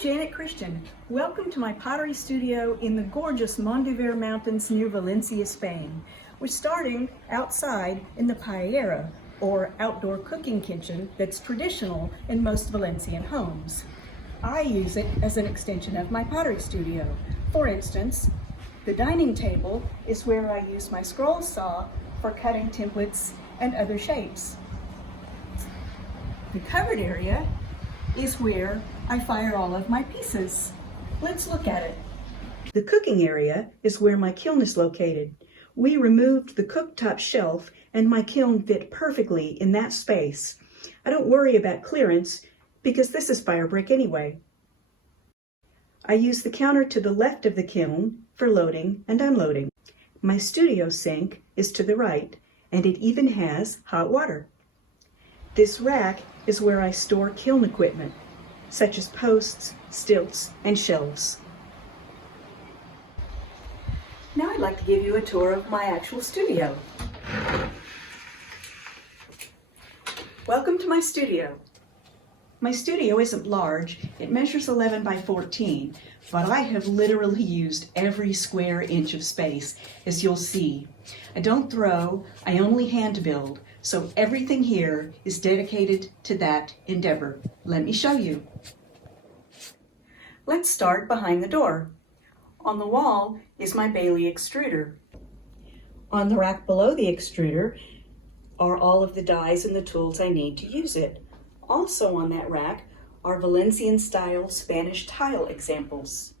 Janet Christian. Welcome to my pottery studio in the gorgeous Mondevere Mountains near Valencia, Spain. We're starting outside in the paella, or outdoor cooking kitchen that's traditional in most Valencian homes. I use it as an extension of my pottery studio. For instance, the dining table is where I use my scroll saw for cutting templates and other shapes. The covered area is where I fire all of my pieces. Let's look at it. The cooking area is where my kiln is located. We removed the cooktop shelf and my kiln fit perfectly in that space. I don't worry about clearance because this is fire brick anyway. I use the counter to the left of the kiln for loading and unloading. My studio sink is to the right, and it even has hot water. This rack is where I store kiln equipment, such as posts, stilts, and shelves. Now I'd like to give you a tour of my actual studio. Welcome to my studio. My studio isn't large. It measures 11 by 14, but I have literally used every square inch of space, as you'll see. I don't throw, I only hand build, so everything here is dedicated to that endeavor. Let me show you. Let's start behind the door. On the wall is my Bailey extruder. On the rack below the extruder are all of the dies and the tools I need to use it. Also on that rack are Valencian style Spanish tile examples.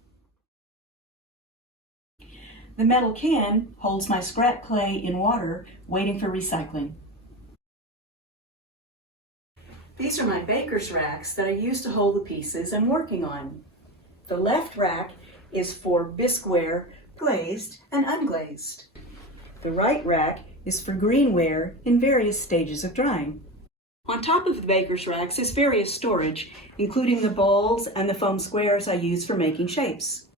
The metal can holds my scrap clay in water waiting for recycling. These are my baker's racks that I use to hold the pieces I'm working on. The left rack is for bisqueware, glazed and unglazed. The right rack is for greenware in various stages of drying. On top of the baker's racks is various storage, including the bowls and the foam squares I use for making shapes.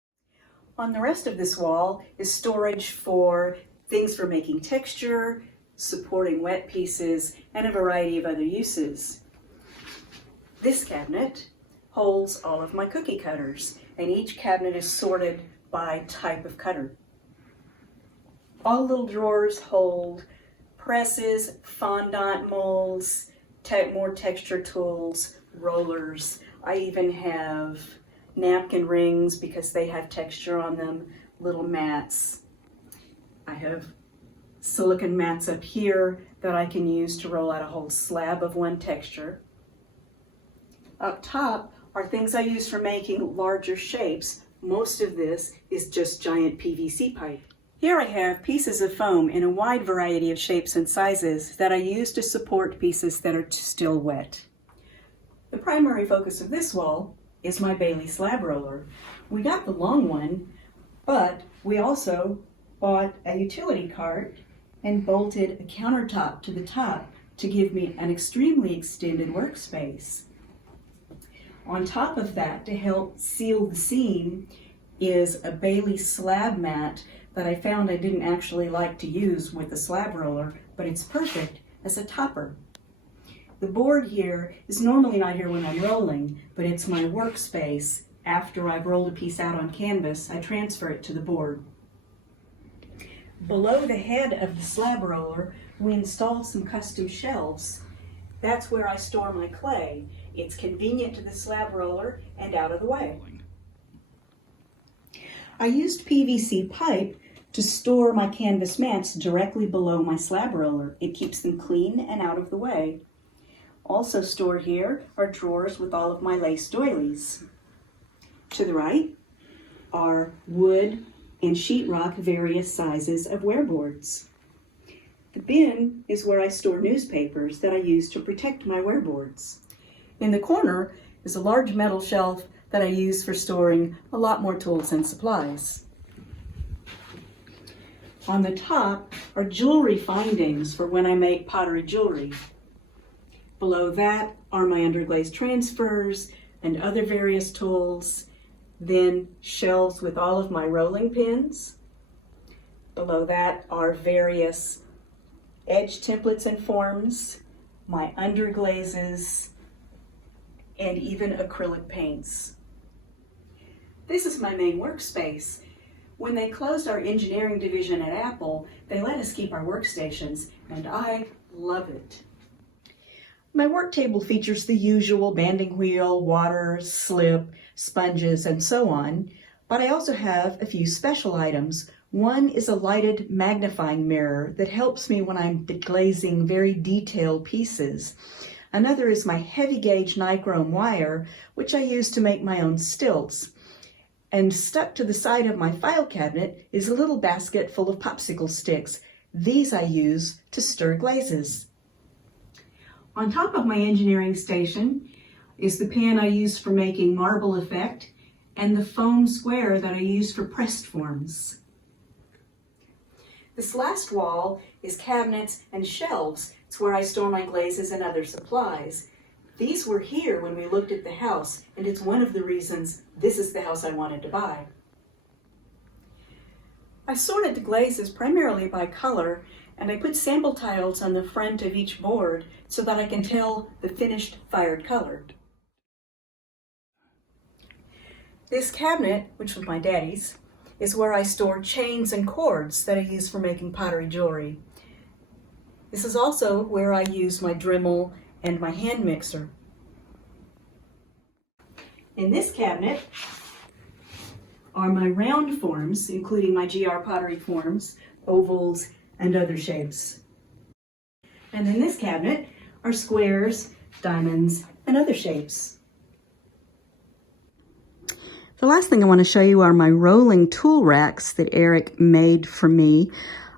On the rest of this wall is storage for things for making texture, supporting wet pieces, and a variety of other uses. This cabinet holds all of my cookie cutters, and each cabinet is sorted by type of cutter. All little drawers hold presses, fondant molds, more texture tools, rollers. I even have napkin rings because they have texture on them, little mats. I have silicone mats up here that I can use to roll out a whole slab of one texture. Up top are things I use for making larger shapes. Most of this is just giant PVC pipe. Here I have pieces of foam in a wide variety of shapes and sizes that I use to support pieces that are still wet. The primary focus of this wall is my Bailey slab roller. We got the long one, but we also bought a utility cart and bolted a countertop to the top to give me an extremely extended workspace. On top of that, to help seal the seam, is a Bailey slab mat that I found I didn't actually like to use with the slab roller, but it's perfect as a topper. The board here is normally not here when I'm rolling, but it's my workspace. After I've rolled a piece out on canvas, I transfer it to the board. Below the head of the slab roller, we installed some custom shelves. That's where I store my clay. It's convenient to the slab roller and out of the way. I used PVC pipe to store my canvas mats directly below my slab roller. It keeps them clean and out of the way. Also stored here are drawers with all of my lace doilies. To the right are wood and sheetrock various sizes of wearboards. The bin is where I store newspapers that I use to protect my wearboards. In the corner is a large metal shelf that I use for storing a lot more tools and supplies. On the top are jewelry findings for when I make pottery jewelry. Below that are my underglaze transfers and other various tools. Then shelves with all of my rolling pins. Below that are various edge templates and forms, my underglazes, and even acrylic paints. This is my main workspace. When they closed our engineering division at Apple, they let us keep our workstations, and I love it. My work table features the usual banding wheel, water, slip, sponges, and so on, but I also have a few special items. One is a lighted magnifying mirror that helps me when I'm glazing very detailed pieces. Another is my heavy gauge nichrome wire, which I use to make my own stilts. And stuck to the side of my file cabinet is a little basket full of popsicle sticks. These I use to stir glazes. On top of my engineering station is the pan I use for making marble effect and the foam square that I use for pressed forms. This last wall is cabinets and shelves. It's where I store my glazes and other supplies. These were here when we looked at the house, and it's one of the reasons this is the house I wanted to buy. I sorted the glazes primarily by color, and I put sample tiles on the front of each board so that I can tell the finished fired color. This cabinet, which was my daddy's, is where I store chains and cords that I use for making pottery jewelry. This is also where I use my Dremel and my hand mixer. In this cabinet are my round forms, including my GR pottery forms, ovals, and other shapes. And in this cabinet are squares, diamonds, and other shapes. The last thing I want to show you are my rolling tool racks that Eric made for me.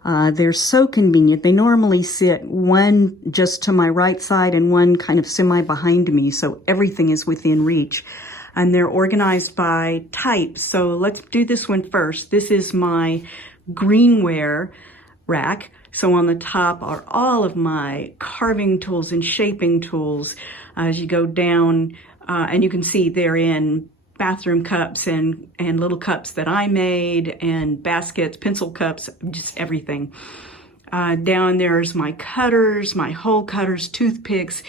They're so convenient. They normally sit one just to my right side and one kind of semi behind me, so everything is within reach. And they're organized by type. So let's do this one first. This is my greenware rack. So on the top are all of my carving tools and shaping tools. As you go down, and you can see they're in bathroom cups and little cups that I made, and baskets, pencil cups, just everything. Down there's my cutters, my hole cutters, toothpicks.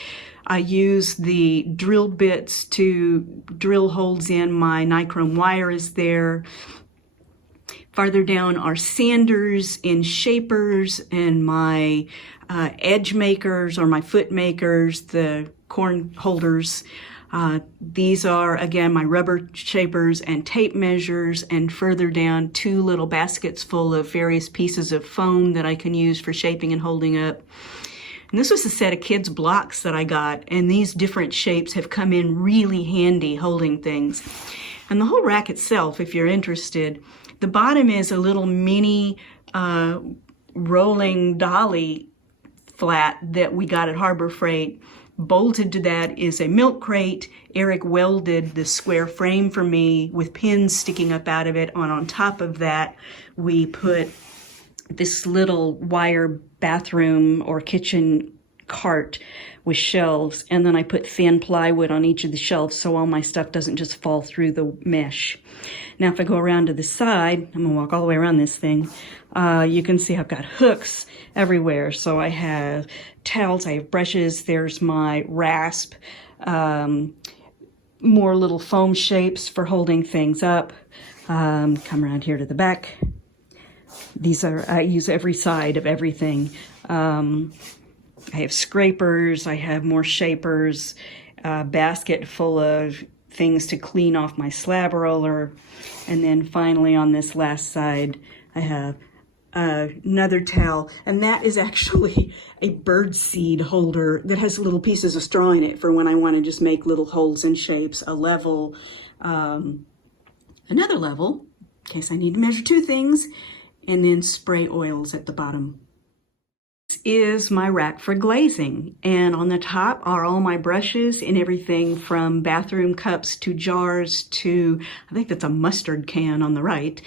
I use the drill bits to drill holes in. My nichrome wire is there. Farther down are sanders and shapers and my edge makers or my foot makers, the corn holders. These are, again, my rubber shapers and tape measures, and further down, 2 little baskets full of various pieces of foam that I can use for shaping and holding up. And this was a set of kids' blocks that I got, and these different shapes have come in really handy holding things. And the whole rack itself, if you're interested, the bottom is a little mini rolling dolly flat that we got at Harbor Freight. Bolted to that is a milk crate. Eric welded the square frame for me with pins sticking up out of it. On top of that, we put this little wire bathroom or kitchen cart with shelves, and then I put thin plywood on each of the shelves so all my stuff doesn't just fall through the mesh. Now if I go around to the side, I'm gonna walk all the way around this thing, you can see I've got hooks everywhere. So I have towels, I have brushes, there's my rasp, more little foam shapes for holding things up. Come around here to the back. These are, I use every side of everything. I have scrapers, I have more shapers, a basket full of things to clean off my slab roller. And then finally on this last side, I have another towel, and that is actually a bird seed holder that has little pieces of straw in it for when I want to just make little holes and shapes, a level, another level, in case I need to measure 2 things, and then spray oils at the bottom. This is my rack for glazing, and on the top are all my brushes and everything from bathroom cups to jars to, I think that's a mustard can on the right.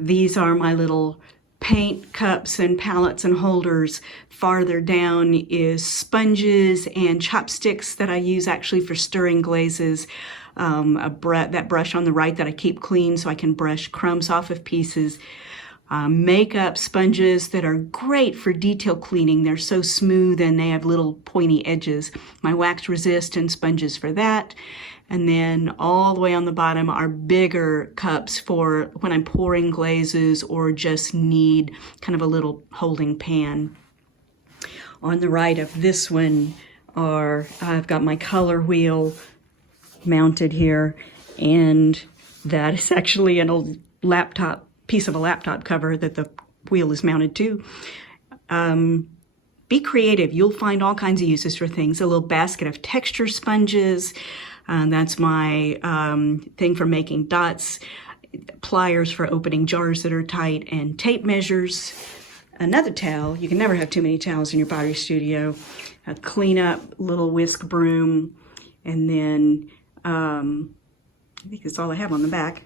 These are my little paint cups and palettes and holders. Farther down is sponges and chopsticks that I use actually for stirring glazes. That brush on the right that I keep clean so I can brush crumbs off of pieces. Makeup sponges that are great for detail cleaning. They're so smooth and they have little pointy edges. My wax resistant sponges for that. And then all the way on the bottom are bigger cups for when I'm pouring glazes or just need kind of a little holding pan. On the right of this one I've got my color wheel mounted here, and that is actually an old piece of a laptop cover that the wheel is mounted to. Be creative. You'll find all kinds of uses for things. A little basket of texture sponges. That's my thing for making dots. Pliers for opening jars that are tight, and tape measures. Another towel. You can never have too many towels in your pottery studio. A cleanup little whisk broom, and then I think that's all I have on the back.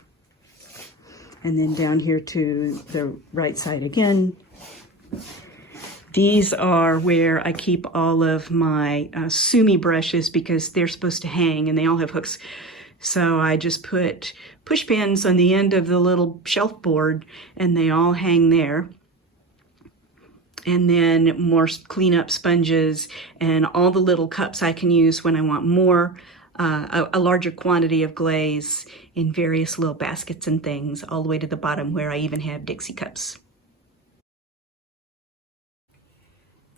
And then down here to the right side again. These are where I keep all of my sumi brushes because they're supposed to hang and they all have hooks. So I just put push pins on the end of the little shelf board and they all hang there. And then more cleanup sponges and all the little cups I can use when I want more, a larger quantity of glaze in various little baskets and things, all the way to the bottom where I even have Dixie cups.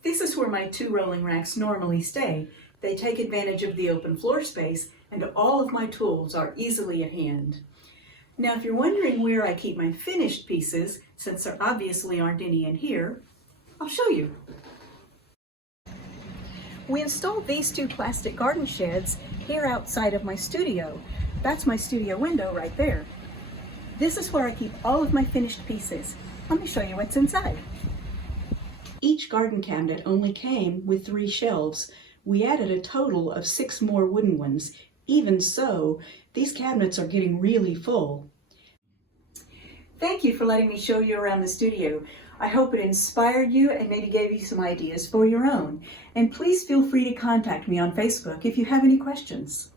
This is where my 2 rolling racks normally stay. They take advantage of the open floor space, and all of my tools are easily at hand. Now, if you're wondering where I keep my finished pieces, since there obviously aren't any in here, I'll show you. We installed these 2 plastic garden sheds here outside of my studio. That's my studio window right there. This is where I keep all of my finished pieces. Let me show you what's inside. Each garden cabinet only came with 3 shelves. We added a total of 6 more wooden ones. Even so, these cabinets are getting really full. Thank you for letting me show you around the studio. I hope it inspired you and maybe gave you some ideas for your own. And please feel free to contact me on Facebook if you have any questions.